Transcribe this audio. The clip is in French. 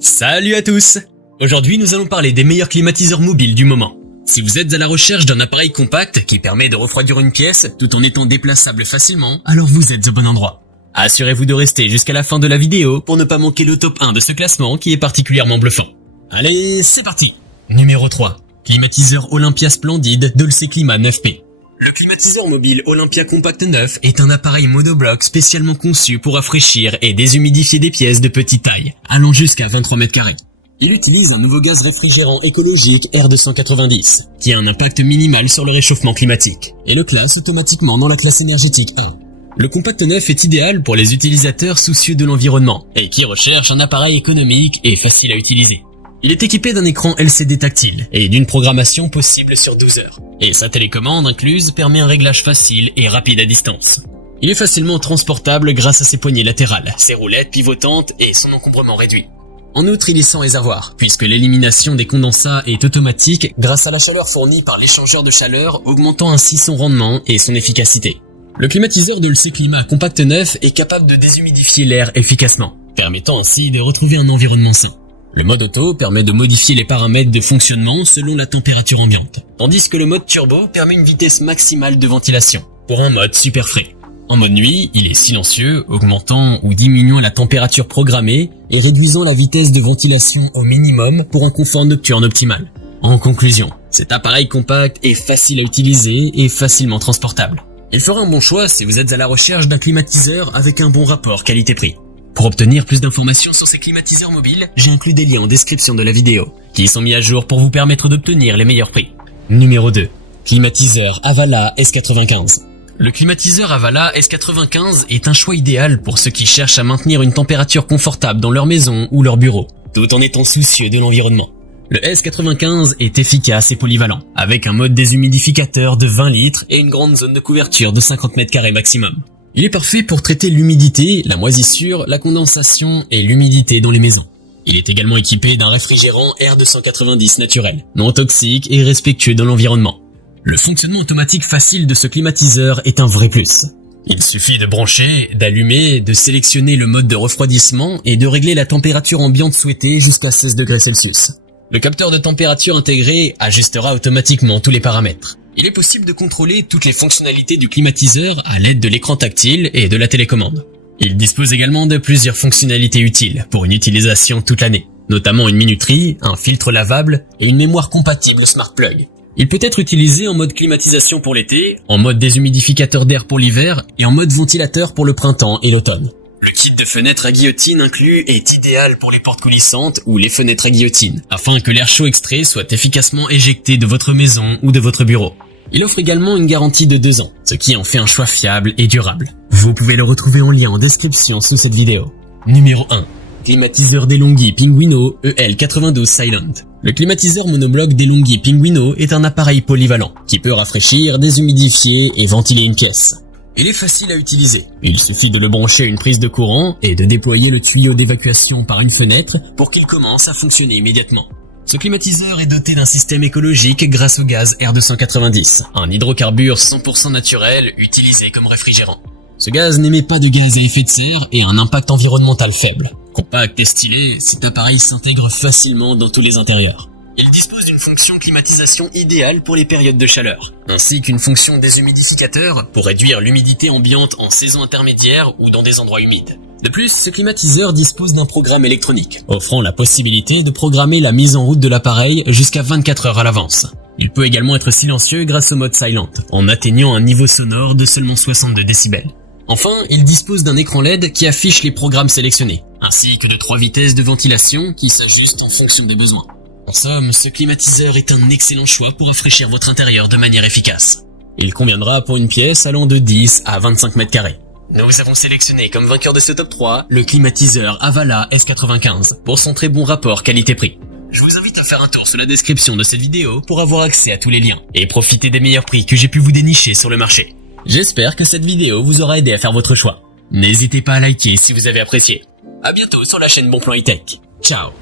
Salut à tous! Aujourd'hui nous allons parler des meilleurs climatiseurs mobiles du moment. Si vous êtes à la recherche d'un appareil compact qui permet de refroidir une pièce tout en étant déplaçable facilement, alors vous êtes au bon endroit. Assurez-vous de rester jusqu'à la fin de la vidéo pour ne pas manquer le top 1 de ce classement qui est particulièrement bluffant. Allez, c'est parti! Numéro 3. Climatiseur Olympia Splendid Dolce Climat 9P. Le climatiseur mobile Olympia Compact 9 est un appareil monobloc spécialement conçu pour rafraîchir et déshumidifier des pièces de petite taille, allant jusqu'à 23 m². Il utilise un nouveau gaz réfrigérant écologique R290, qui a un impact minimal sur le réchauffement climatique, et le classe automatiquement dans la classe énergétique 1. Le Compact 9 est idéal pour les utilisateurs soucieux de l'environnement, et qui recherchent un appareil économique et facile à utiliser. Il est équipé d'un écran LCD tactile et d'une programmation possible sur 12 heures. Et sa télécommande incluse permet un réglage facile et rapide à distance. Il est facilement transportable grâce à ses poignées latérales, ses roulettes pivotantes et son encombrement réduit. En outre, il est sans réservoir, puisque l'élimination des condensats est automatique grâce à la chaleur fournie par l'échangeur de chaleur, augmentant ainsi son rendement et son efficacité. Le climatiseur Dolce Climat Compact 9 est capable de déshumidifier l'air efficacement, permettant ainsi de retrouver un environnement sain. Le mode auto permet de modifier les paramètres de fonctionnement selon la température ambiante, tandis que le mode turbo permet une vitesse maximale de ventilation, pour un mode super frais. En mode nuit, il est silencieux, augmentant ou diminuant la température programmée et réduisant la vitesse de ventilation au minimum pour un confort nocturne optimal. En conclusion, cet appareil compact est facile à utiliser et facilement transportable. Il fera un bon choix si vous êtes à la recherche d'un climatiseur avec un bon rapport qualité-prix. Pour obtenir plus d'informations sur ces climatiseurs mobiles, j'ai inclus des liens en description de la vidéo, qui sont mis à jour pour vous permettre d'obtenir les meilleurs prix. Numéro 2. Climatiseur Avala S95. Le climatiseur Avala S95 est un choix idéal pour ceux qui cherchent à maintenir une température confortable dans leur maison ou leur bureau, tout en étant soucieux de l'environnement. Le S95 est efficace et polyvalent, avec un mode déshumidificateur de 20 litres et une grande zone de couverture de 50 m² maximum. Il est parfait pour traiter l'humidité, la moisissure, la condensation et l'humidité dans les maisons. Il est également équipé d'un réfrigérant R290 naturel, non toxique et respectueux de l'environnement. Le fonctionnement automatique facile de ce climatiseur est un vrai plus. Il suffit de brancher, d'allumer, de sélectionner le mode de refroidissement et de régler la température ambiante souhaitée jusqu'à 16 degrés Celsius. Le capteur de température intégré ajustera automatiquement tous les paramètres. Il est possible de contrôler toutes les fonctionnalités du climatiseur à l'aide de l'écran tactile et de la télécommande. Il dispose également de plusieurs fonctionnalités utiles pour une utilisation toute l'année, notamment une minuterie, un filtre lavable et une mémoire compatible Smart Plug. Il peut être utilisé en mode climatisation pour l'été, en mode déshumidificateur d'air pour l'hiver et en mode ventilateur pour le printemps et l'automne. Le kit de fenêtres à guillotine inclus est idéal pour les portes coulissantes ou les fenêtres à guillotine, afin que l'air chaud extrait soit efficacement éjecté de votre maison ou de votre bureau. Il offre également une garantie de 2 ans, ce qui en fait un choix fiable et durable. Vous pouvez le retrouver en lien en description sous cette vidéo. Numéro 1. Climatiseur DeLonghi Pinguino EL92 Silent. Le climatiseur monobloc DeLonghi Pinguino est un appareil polyvalent qui peut rafraîchir, déshumidifier et ventiler une pièce. Il est facile à utiliser. Il suffit de le brancher à une prise de courant et de déployer le tuyau d'évacuation par une fenêtre pour qu'il commence à fonctionner immédiatement. Ce climatiseur est doté d'un système écologique grâce au gaz R290, un hydrocarbure 100% naturel utilisé comme réfrigérant. Ce gaz n'émet pas de gaz à effet de serre et a un impact environnemental faible. Compact et stylé, cet appareil s'intègre facilement dans tous les intérieurs. Il dispose d'une fonction climatisation idéale pour les périodes de chaleur, ainsi qu'une fonction déshumidificateur pour réduire l'humidité ambiante en saison intermédiaire ou dans des endroits humides. De plus, ce climatiseur dispose d'un programme électronique, offrant la possibilité de programmer la mise en route de l'appareil jusqu'à 24 heures à l'avance. Il peut également être silencieux grâce au mode Silent, en atteignant un niveau sonore de seulement 62 décibels. Enfin, il dispose d'un écran LED qui affiche les programmes sélectionnés, ainsi que de 3 vitesses de ventilation qui s'ajustent en fonction des besoins. En somme, ce climatiseur est un excellent choix pour rafraîchir votre intérieur de manière efficace. Il conviendra pour une pièce allant de 10 à 25 m². Nous avons sélectionné comme vainqueur de ce top 3 le climatiseur Avala S95 pour son très bon rapport qualité-prix. Je vous invite à faire un tour sur la description de cette vidéo pour avoir accès à tous les liens et profiter des meilleurs prix que j'ai pu vous dénicher sur le marché. J'espère que cette vidéo vous aura aidé à faire votre choix. N'hésitez pas à liker si vous avez apprécié. À bientôt sur la chaîne Bonplan High Tech. Ciao.